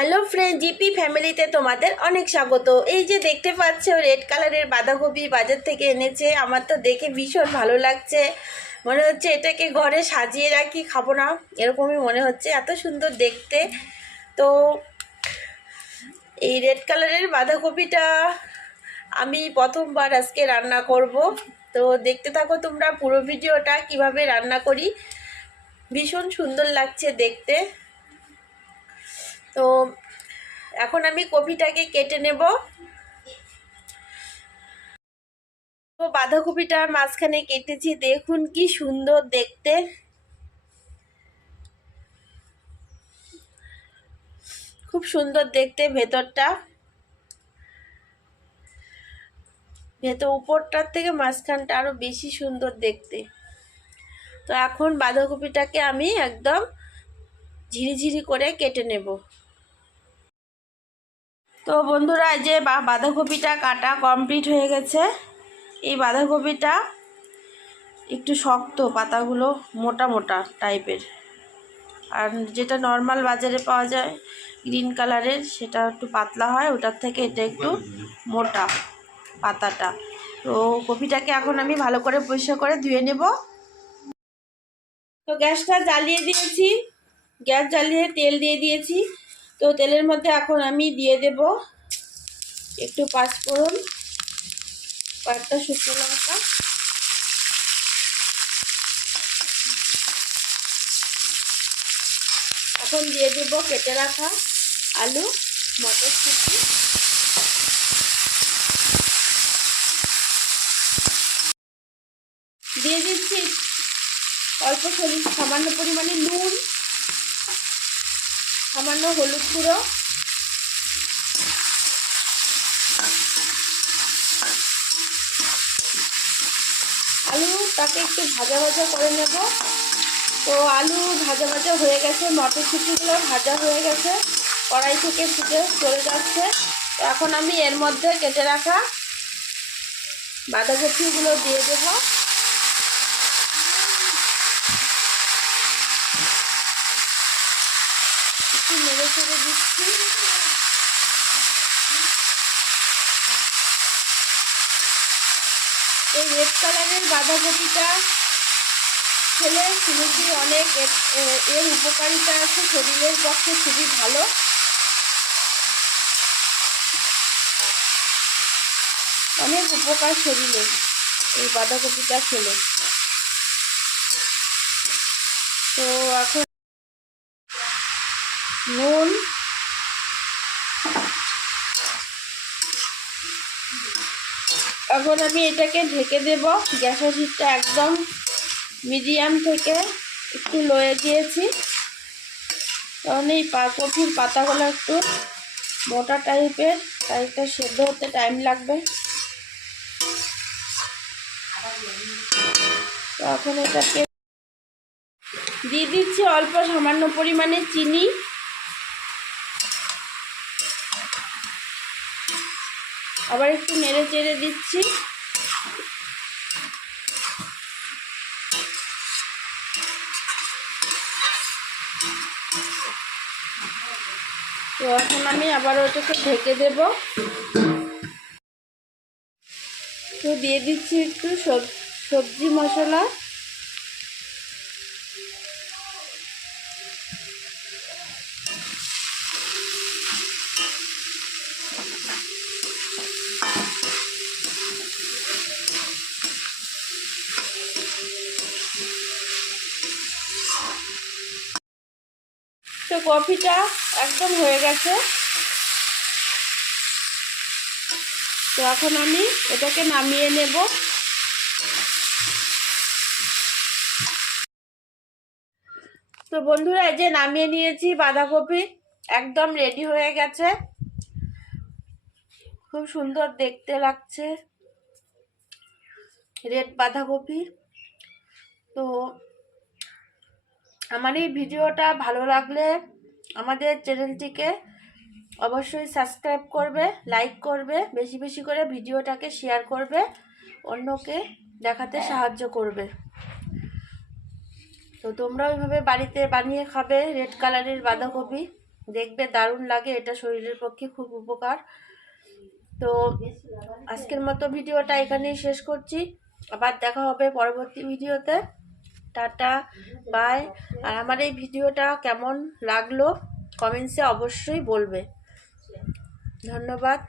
Hello friend, GP ফ্যামিলিতে তোমাদের অনেক স্বাগত। এই যে দেখতে পাচ্ছ, রেড কালারের বাঁধাকপি বাজার থেকে এনেছে। আমার তো দেখে ভীষণ ভালো লাগছে। মনে হচ্ছে এটাকে ঘরে সাজিয়ে রাখি, খাব না। এরকমই মনে হচ্ছে, এত সুন্দর দেখতে। তো এই রেড কালারের বাঁধাকপিটা আমি প্রথমবার আজকে রান্না করব। তো দেখতে থাকো তোমরা পুরো ভিডিওটা, কীভাবে রান্না করি। ভীষণ সুন্দর লাগছে দেখতে। তো এখন আমি কপিটাকে কেটে নেব। বাঁধাকপিটা মাঝখানে কেটেছি, দেখুন কি সুন্দর দেখতে। খুব সুন্দর দেখতে ভেতরটা। ভেতর উপরটার থেকে মাঝখানটা আরও বেশি সুন্দর দেখতে। তো এখন বাঁধাকপিটাকে আমি একদম ঝিরিঝিরি করে কেটে নেব। তো বন্ধুরা, এই যে বাঁধাকপিটা কাটা কমপ্লিট হয়ে গেছে। এই বাঁধাকপিটা একটু শক্ত, পাতাগুলো মোটা মোটা টাইপের। আর যেটা নর্মাল বাজারে পাওয়া যায় গ্রিন কালারের সেটা একটু পাতলা হয়, ওটার থেকে এটা একটু মোটা পাতাটা। তো কপিটাকে এখন আমি ভালো করে পরিষ্কার করে ধুয়ে নেব। তো গ্যাসটা জ্বালিয়ে দিয়েছি। গ্যাস জ্বালিয়ে তেল দিয়ে দিয়েছি। তো তেলের মধ্যে এখন আমি দিয়ে দেব একটু পাঁচফোড়ন কয়েকটা শুকনো লঙ্কা। এখন দিয়ে দেব কেটে রাখা আলু, মটরশুঁটি। দিয়ে দিচ্ছি অল্প সামান্য পরিমাণে নুন। সামান্য হলুদ গুঁড়ো। আলুটাকে একটু ভাজা ভাজা করে নেব। তো আলু ভাজা ভাজা হয়ে গেছে, মটরশুঁটিগুলো ভাজা হয়ে গেছে, কড়াই থেকে ফুটে চলে যাচ্ছে। এখন আমি এর মধ্যে কেটে রাখা বাঁধাকপিগুলো দিয়ে দেবো। একটু নেড়ে চেড়ে দিচ্ছি। এই রেড কালারের বাঁধাকপিটা খেলে শুনেছি অনেক এর উপকারিতা আছে, শরীরের পক্ষে খুবই ভালো। অনেক উপকার শরীরে এই বাঁধাকপিটা খেলে। তো এখন নুন। এখন আমি এটাকে ঢেকে দেব। গ্যাসের হিটটা একদম মিডিয়াম থেকে একটু লয়ে দিয়েছি। কারণ এই কপির পাতাগুলো একটু মোটা টাইপের, তাই একটা সেদ্ধ হতে টাইম লাগবে। তো এখন এটাকে দিয়ে দিচ্ছি অল্প সামান্য পরিমাণে চিনি। আবার একটু নেড়ে চেড়ে দিচ্ছি। তো এখন আমি আবার ওটাকে ঢেকে দেব। তো দিয়ে দিচ্ছি একটু সবজি মশলা। তো কফিটা একদম হয়ে গেছে। তো এখন আমি এটাকে নামিয়ে নেব। তো বন্ধুরা, এই যে নামিয়ে নিয়েছি বাঁধাকপি, একদম রেডি হয়ে গেছে। খুব সুন্দর দেখতে লাগছে। রেড বাঁধাকপি তো আমার এই ভিডিওটা ভালো লাগলে আমাদের চ্যানেলটিকে অবশ্যই সাবস্ক্রাইব করবে, লাইক করবে, বেশি বেশি করে ভিডিওটাকে শেয়ার করবে, অন্যকে দেখাতে সাহায্য করবে। তো তোমরা ওইভাবে বাড়িতে বানিয়ে খাবে, রেড কালারের বাঁধাকপি, দেখবে দারুণ লাগে, এটা শরীরের পক্ষে খুব উপকার। তো আজকের মতো ভিডিওটা এখানেই শেষ করছি, আবার দেখা হবে পরবর্তী ভিডিওতে। Tata bye. আর আমার এই ভিডিওটা কেমন লাগল? কমেন্টসে অবশ্যই বলবে। ধন্যবাদ।